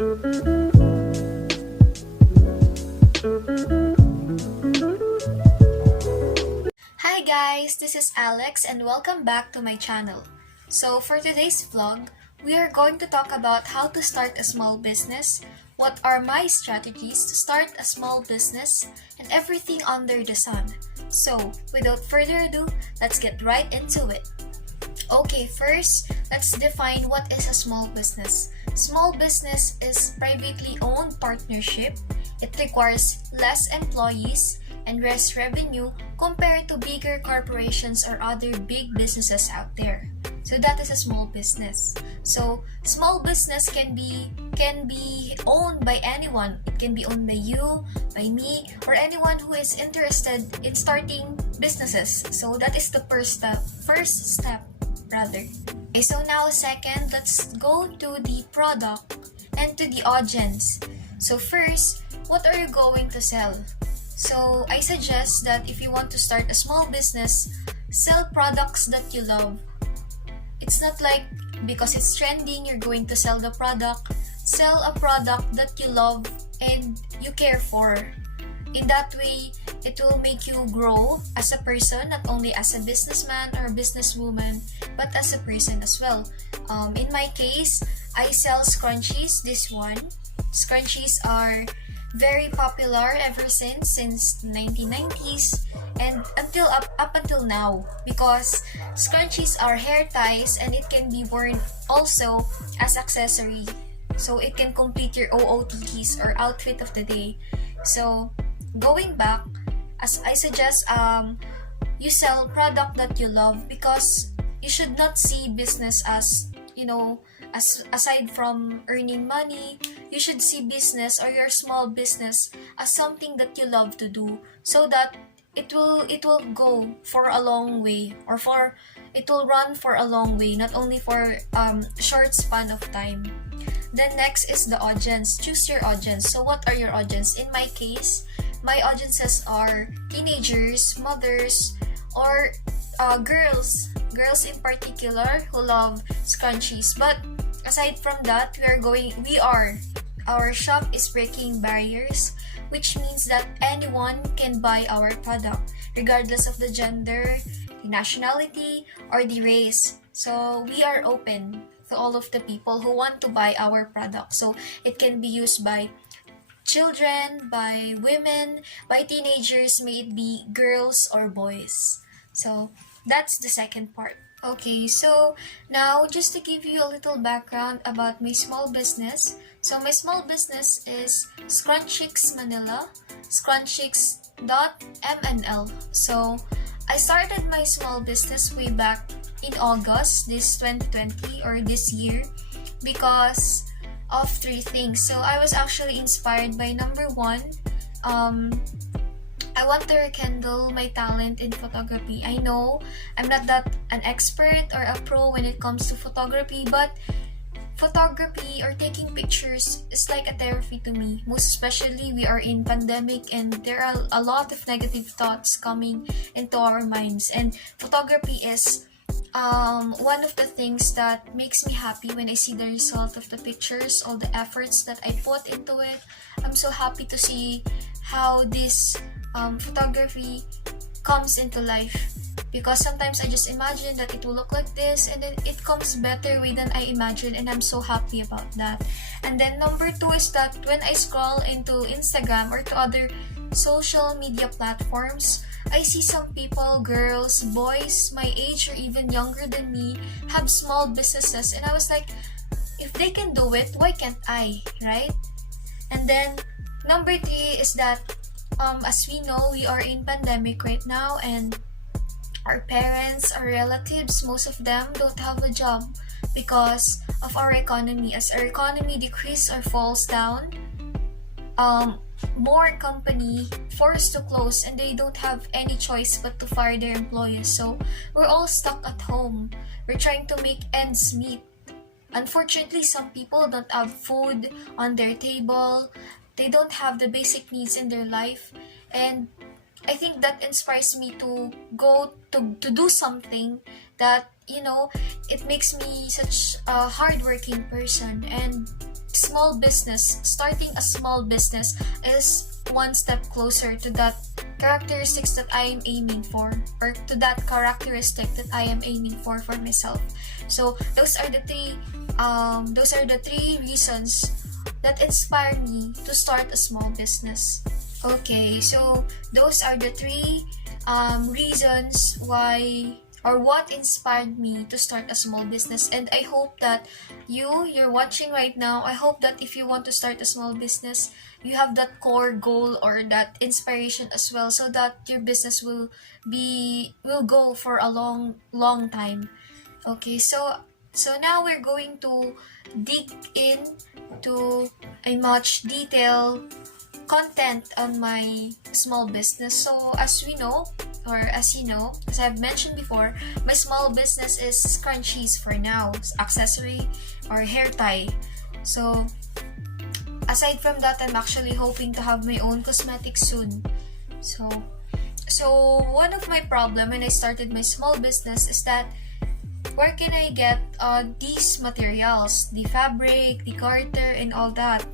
Hi guys, this is Alex and welcome back to my channel. So for today's vlog, we are going to talk about how to start a small business, what are my strategies to start a small business, and everything under the sun. So without further ado, let's get right into it. Okay, first, let's define what is a small business. Small business is privately owned partnership. It requires less employees and less revenue compared to bigger corporations or other big businesses out there. So that is a small business. So small business can be owned by anyone. It can be owned by you, by me, or anyone who is interested in starting businesses. So that is the first step rather. Okay, so now second, let's go to the product and to the audience. So first, what are you going to sell? So I suggest that if you want to start a small business, sell products that you love. It's not like because it's trending, you're going to sell the product. Sell a product that you love and you care for. In that way, it will make you grow as a person, not only as a businessman or businesswoman, but as a person as well. In my case, I sell scrunchies. This one. Scrunchies are very popular ever since 1990s and up until now, because scrunchies are hair ties and it can be worn also as accessory. So it can complete your OOTDs or outfit of the day. So going back, as I suggest, you sell product that you love, because you should not see business as, as aside from earning money, you should see business or your small business as something that you love to do, so that it will go for a long way, or it will run for a long way, not only for short span of time. Then next is the audience. Choose your audience. So what are your audience? In my case, my audiences are teenagers, mothers, or girls in particular who love scrunchies. But aside from that, our shop is breaking barriers, which means that anyone can buy our product, regardless of the gender, the nationality, or the race. So we are open to all of the people who want to buy our product. So it can be used by children, by women, by teenagers, may it be girls or boys. So that's the second part. Okay, so now just to give you a little background about my small business. So my small business is Scrunchicks Manila, scrunchicks.mnl. So I started my small business way back in August, this 2020 or this year, because of three things. So I was actually inspired by number one, I want to rekindle my talent in photography. I know I'm not that an expert or a pro when it comes to photography, but photography or taking pictures is like a therapy to me. Most especially we are in pandemic and there are a lot of negative thoughts coming into our minds, and photography is one of the things that makes me happy when I see the result of the pictures, all the efforts that I put into it. I'm so happy to see how this photography comes into life, because sometimes I just imagine that it will look like this and then it comes better way than I imagined, and I'm so happy about that. And then number two is that when I scroll into Instagram or to other social media platforms, I see some people, girls, boys, my age or even younger than me, have small businesses, and I was like, if they can do it, why can't I, right? And then number three is that as we know, we are in pandemic right now, and our parents, our relatives, most of them don't have a job because of our economy. As our economy decreases or falls down, more company forced to close, and they don't have any choice but to fire their employees. So we're all stuck at home. We're trying to make ends meet. Unfortunately, some people don't have food on their table. They don't have the basic needs in their life, and I think that inspires me to go to do something that, it makes me such a hardworking person. And small business, starting a small business is one step closer to that characteristics that I am aiming for, or to that characteristic that I am aiming for myself. So those are the three reasons that inspired me to start a small business. Okay, so those are the three reasons why, or what inspired me to start a small business. And I hope that you're watching right now, I hope that if you want to start a small business, you have that core goal or that inspiration as well, so that your business will go for a long time. Okay, so now we're going to dig in to a much detailed content on my small business. So as we know, or as you know, as I've mentioned before, my small business is scrunchies for now, accessory or hair tie. So aside from that, I'm actually hoping to have my own cosmetics soon. So one of my problem when I started my small business is that where can I get these materials, the fabric, the garter, and all that.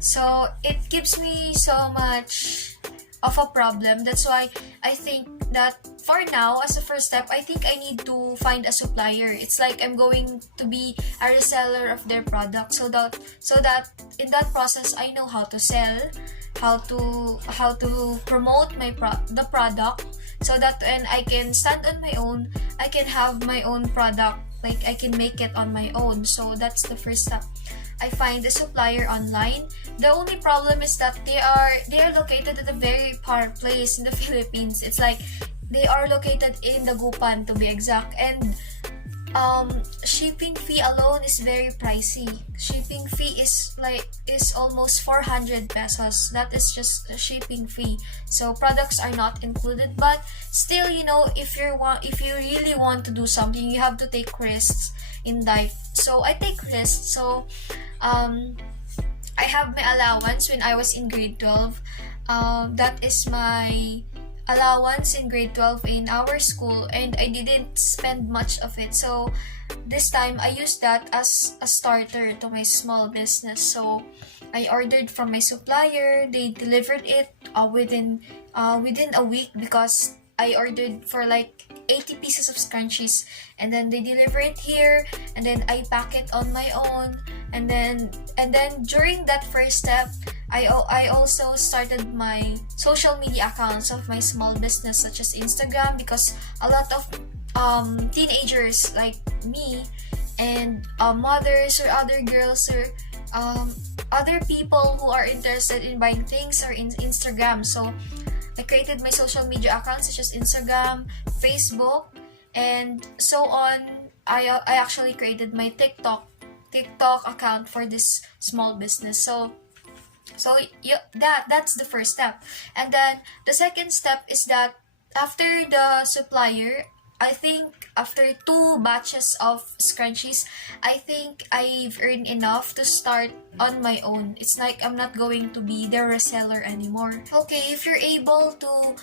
So it gives me so much of a problem. That's why I think that for now, as a first step, I think I need to find a supplier. It's like I'm going to be a reseller of their product, so that in that process I know how to sell, how to promote the product, so that when I can stand on my own, I can have my own product, like I can make it on my own. So that's the first step. I find a supplier online. The only problem is that they are located at a very far place in the Philippines. It's like they are located in Dagupan, to be exact, and shipping fee alone is very pricey. Shipping fee is almost 400 pesos. That is just a shipping fee. So products are not included, but still, if you really want to do something, you have to take risks in life. So I take risks. So I have my allowance when I was in grade 12. That is my allowance in grade 12 in our school, and I didn't spend much of it. So this time I used that as a starter to my small business. So I ordered from my supplier. They delivered it within a week, because I ordered for like 80 pieces of scrunchies, and then they deliver it here, and then I pack it on my own. And then during that first step, I also started my social media accounts of my small business, such as Instagram, because a lot of teenagers like me and mothers or other girls or other people who are interested in buying things are in Instagram. So I created my social media accounts such as Instagram, Facebook, and so on. I actually created my TikTok account for this small business. So that's the first step. And then the second step is that after the supplier, I think after 2 batches of scrunchies, I think I've earned enough to start on my own. It's like I'm not going to be the reseller anymore. Okay, if you're able to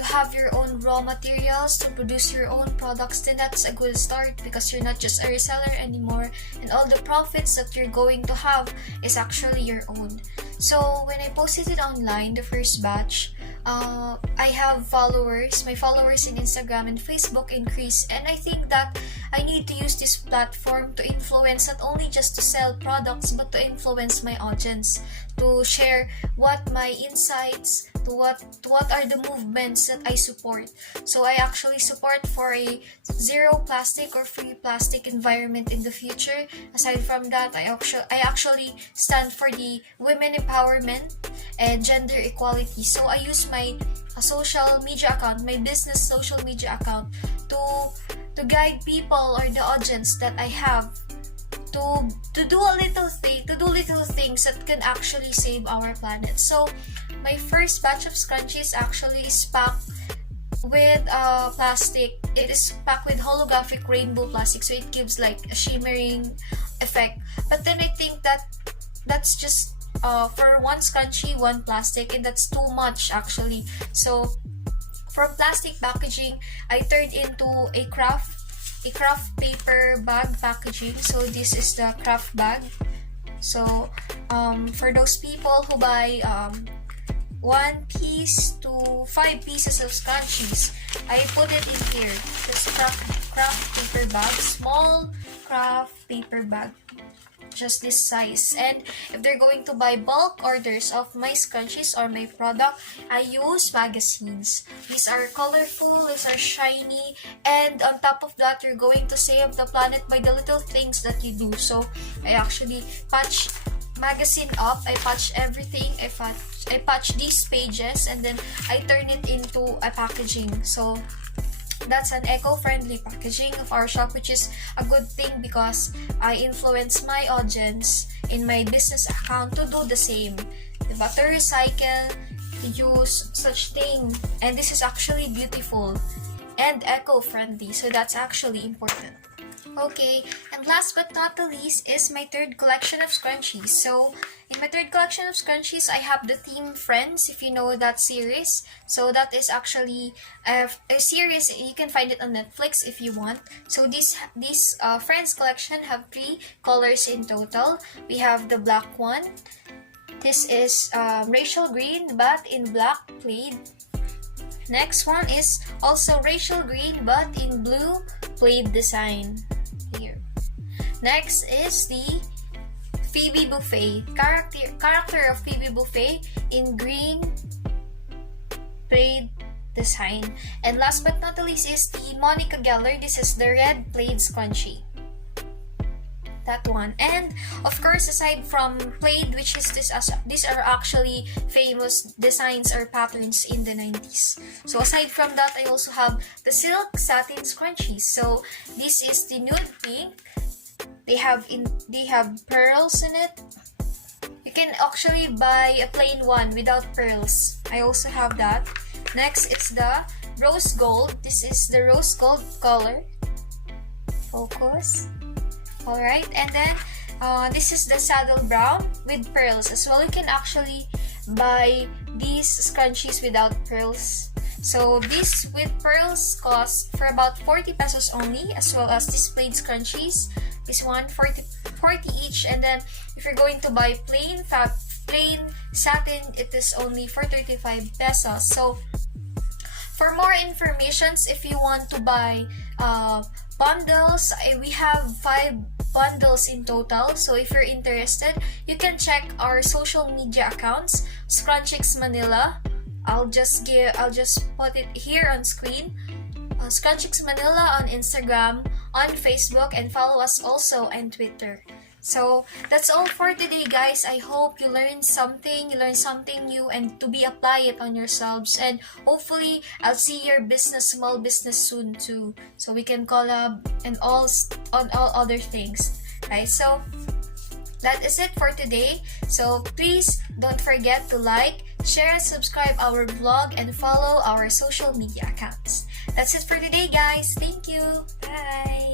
have your own raw materials, to produce your own products, then that's a good start, because you're not just a reseller anymore, and all the profits that you're going to have is actually your own. So when I posted it online, the first batch, I have followers. My followers in Instagram and Facebook increased, and I think that I need to use this platform to influence, not only just to sell products, but to influence my audience, to share what my insights, to what are the movements that I support. So I actually support for a zero plastic or free plastic environment in the future. Aside from that, I actually stand for the women empowerment and gender equality. So I use my social media account, my business social media account, to guide people or the audience that I have to do little things that can actually save our planet. So my first batch of scrunchies actually is packed with plastic. It is packed with holographic rainbow plastic, so it gives like a shimmering effect. But then I think that that's just for one scrunchie, one plastic, and that's too much actually. So from plastic packaging, I turned into a craft paper bag packaging. So this is the craft bag. So, for those people who buy 1 piece to 5 pieces of scrunchies, I put it in here. This craft paper bag, small craft paper bag, just this size. And if they're going to buy bulk orders of my scrunchies or my product, I use magazines. These are colorful, these are shiny, and on top of that, you're going to save the planet by the little things that you do. So I actually patch magazine up, I patch everything, I patch these pages, and then I turn it into a packaging. So that's an eco-friendly packaging of our shop, which is a good thing because I influence my audience in my business account to do the same. Diba? To recycle, to use such thing. And this is actually beautiful and eco-friendly, so that's actually important. Okay, and last but not the least is my third collection of scrunchies. So, in my third collection of scrunchies, I have the Team Friends, if you know that series. So, that is actually a series, you can find it on Netflix if you want. So, this Friends collection have 3 colors in total. We have the black one. This is racial green, but in black plaid. Next one is also racial green, but in blue plaid design. Here. Next is the Phoebe Buffay, character of Phoebe Buffay in green plaid design. And last but not the least is the Monica Geller. This is the red plaid scrunchie. That one. And of course, aside from plaid, which is these are actually famous designs or patterns in the 90s. So aside from that, I also have the silk satin scrunchies. So this is the nude pink. They have pearls in it. You can actually buy a plain one without pearls. I also have that. Next is the rose gold. This is the rose gold color. Focus. Alright, and then this is the saddle brown with pearls as well. You can actually buy these scrunchies without pearls. So this with pearls cost for about 40 pesos only, as well as this plaid scrunchies. This one 40 each, and then if you're going to buy plain satin, it is only for 35 pesos. So for more informations, if you want to buy bundles, we have 5 bundles in total. So if you're interested, you can check our social media accounts, Scrunchix Manila. I'll just put it here on screen. Scrunchix Manila on Instagram, on Facebook, and follow us also on Twitter. So that's all for today, guys. I hope you learned something new, and to be apply it on yourselves. And hopefully, I'll see your small business soon too, so we can collab and all other things. Right? So that is it for today. So please don't forget to like, share, subscribe our vlog, and follow our social media accounts. That's it for today, guys. Thank you. Bye.